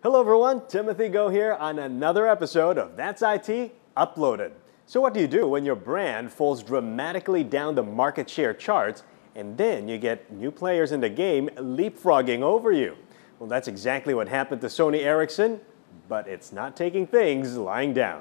Hello everyone, Timothy Go here on another episode of That's IT Uploaded. So what do you do when your brand falls dramatically down the market share charts and then you get new players in the game leapfrogging over you? Well, that's exactly what happened to Sony Ericsson, but it's not taking things lying down.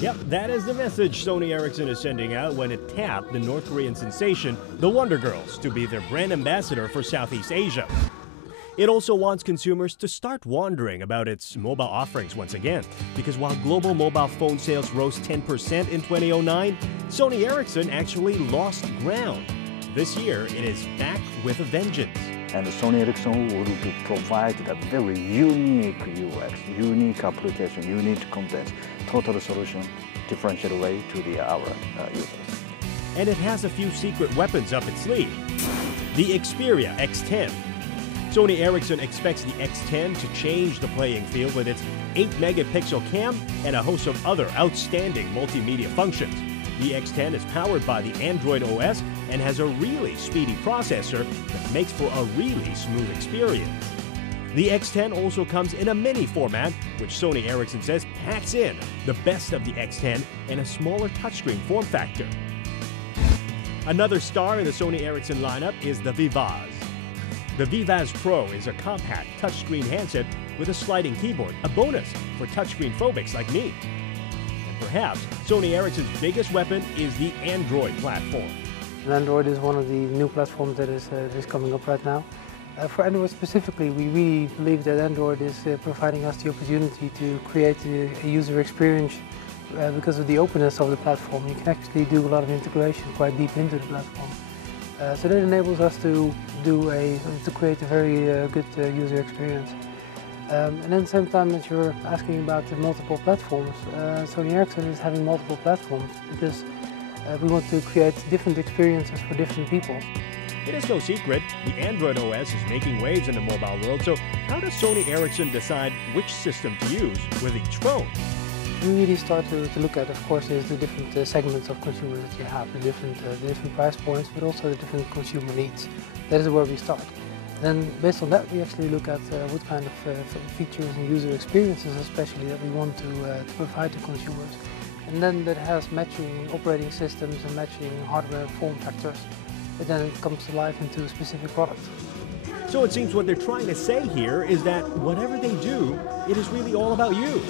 Yep, that is the message Sony Ericsson is sending out when it tapped the North Korean sensation, the Wonder Girls, to be their brand ambassador for Southeast Asia. It also wants consumers to start wondering about its mobile offerings once again, because while global mobile phone sales rose 10% in 2009, Sony Ericsson actually lost ground. This year, it is back with a vengeance. And Sony Ericsson would provide a very unique UX, unique application, unique content, total solution, differentiated way to our users. And it has a few secret weapons up its sleeve. The Xperia X10. Sony Ericsson expects the X10 to change the playing field with its 8-megapixel cam and a host of other outstanding multimedia functions. The X10 is powered by the Android OS and has a really speedy processor that makes for a really smooth experience. The X10 also comes in a mini format, which Sony Ericsson says packs in the best of the X10 and a smaller touchscreen form factor. Another star in the Sony Ericsson lineup is the Vivaz. The Vivaz Pro is a compact touchscreen handset with a sliding keyboard, a bonus for touchscreen phobics like me. Perhaps Sony Ericsson's biggest weapon is the Android platform. Android is one of the new platforms that is coming up right now. For Android specifically, we really believe that Android is providing us the opportunity to create a user experience because of the openness of the platform. You can actually do a lot of integration quite deep into the platform. So that enables us to create a very good user experience. And at the same time that you're asking about the multiple platforms, Sony Ericsson is having multiple platforms because we want to create different experiences for different people. It is no secret, the Android OS is making waves in the mobile world, so how does Sony Ericsson decide which system to use with each phone? We really start to look at, of course, is the different segments of consumers that you have, the different price points, but also the different consumer needs. That is where we start. Then, based on that, we actually look at what kind of features and user experiences, especially, that we want to provide to consumers. And then that has matching operating systems and matching hardware form factors. But then it comes to life into specific products. So it seems what they're trying to say here is that whatever they do, it is really all about you.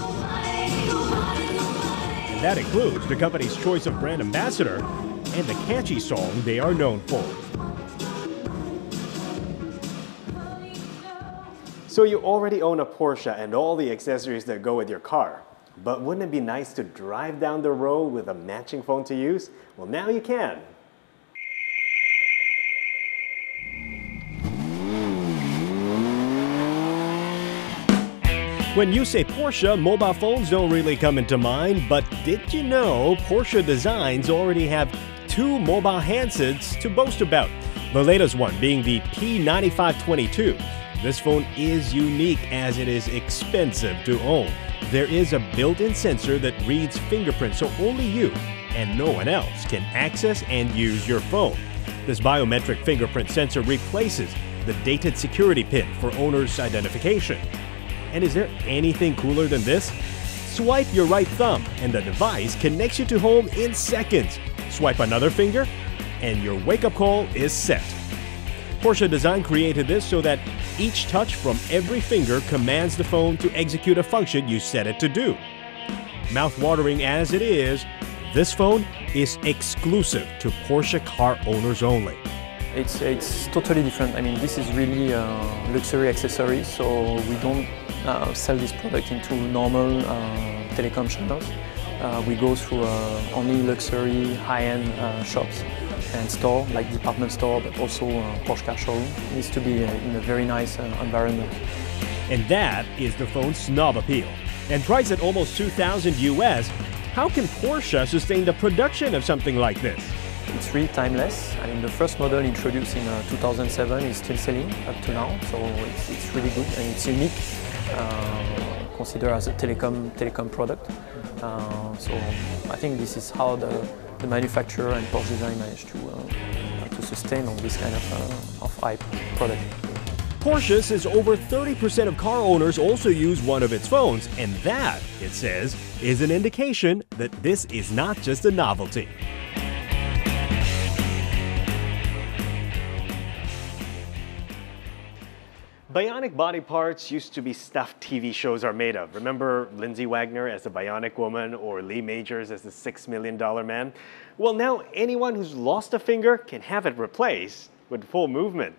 And that includes the company's choice of brand ambassador and the catchy song they are known for. So you already own a Porsche and all the accessories that go with your car. But wouldn't it be nice to drive down the road with a matching phone to use? Well, now you can. When you say Porsche, mobile phones don't really come into mind, but did you know Porsche designs already have two mobile handsets to boast about? The latest one being the P9522. This phone is unique as it is expensive to own. There is a built-in sensor that reads fingerprints, so only you and no one else can access and use your phone. This biometric fingerprint sensor replaces the dated security pin for owner's identification. And is there anything cooler than this? Swipe your right thumb and the device connects you to home in seconds. Swipe another finger and your wake-up call is set. Porsche Design created this so that each touch from every finger commands the phone to execute a function you set it to do. Mouth-watering as it is, this phone is exclusive to Porsche car owners only. It's totally different. I mean, this is really luxury accessories, so we don't sell this product into normal telecom channels. We go through only luxury high-end shops and store, like department store, but also Porsche car showroom. It needs to be in a very nice environment. And that is the phone's snob appeal. And priced at almost $2,000 US, how can Porsche sustain the production of something like this? It's really timeless. I mean, the first model introduced in 2007 is still selling up to now, so it's really good and it's unique, considered as a telecom product. So I think this is how the manufacturer and Porsche Design managed to sustain on this kind of hype product. Porsche says over 30% of car owners also use one of its phones, and that, it says, is an indication that this is not just a novelty. Bionic body parts used to be stuff TV shows are made of. Remember Lindsay Wagner as the Bionic Woman or Lee Majors as the $6 Million Man? Well, now anyone who's lost a finger can have it replaced with full movement.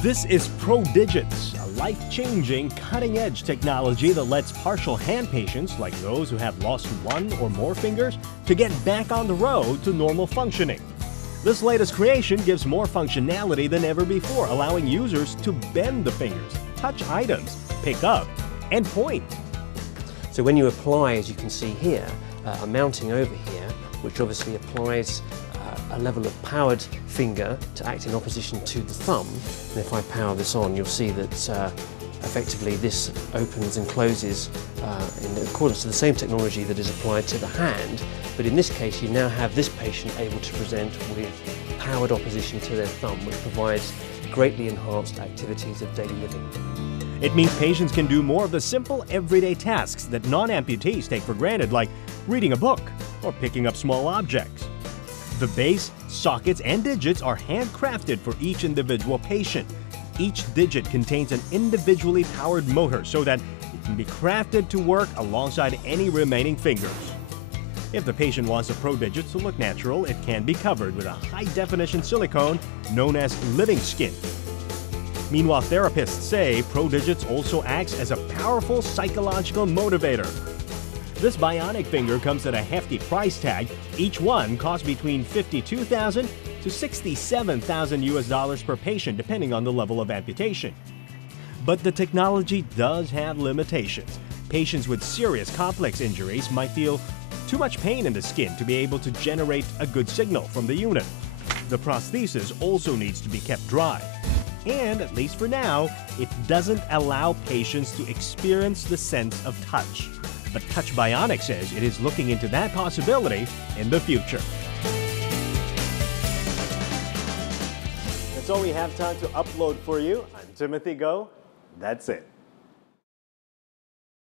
This is ProDigits, a life-changing, cutting-edge technology that lets partial hand patients, like those who have lost one or more fingers, to get back on the road to normal functioning. This latest creation gives more functionality than ever before, allowing users to bend the fingers, touch items, pick up, and point. So when you apply, as you can see here, a mounting over here, which obviously applies a level of powered finger to act in opposition to the thumb. And if I power this on, you'll see that effectively this opens and closes in accordance to the same technology that is applied to the hand. But in this case, you now have this patient able to present with powered opposition to their thumb, which provides greatly enhanced activities of daily living. It means patients can do more of the simple, everyday tasks that non-amputees take for granted, like reading a book or picking up small objects. The base, sockets, and digits are handcrafted for each individual patient. Each digit contains an individually powered motor so that it can be crafted to work alongside any remaining fingers. If the patient wants the ProDigits to look natural, it can be covered with a high-definition silicone known as living skin. Meanwhile, therapists say ProDigits also acts as a powerful psychological motivator. This bionic finger comes at a hefty price tag. Each one costs between $52,000 to $67,000 US per patient, depending on the level of amputation. But the technology does have limitations. Patients with serious complex injuries might feel too much pain in the skin to be able to generate a good signal from the unit. The prosthesis also needs to be kept dry. And, at least for now, it doesn't allow patients to experience the sense of touch. But Touch Bionic says it is looking into that possibility in the future. That's all we have time to upload for you. I'm Timothy Go. That's it.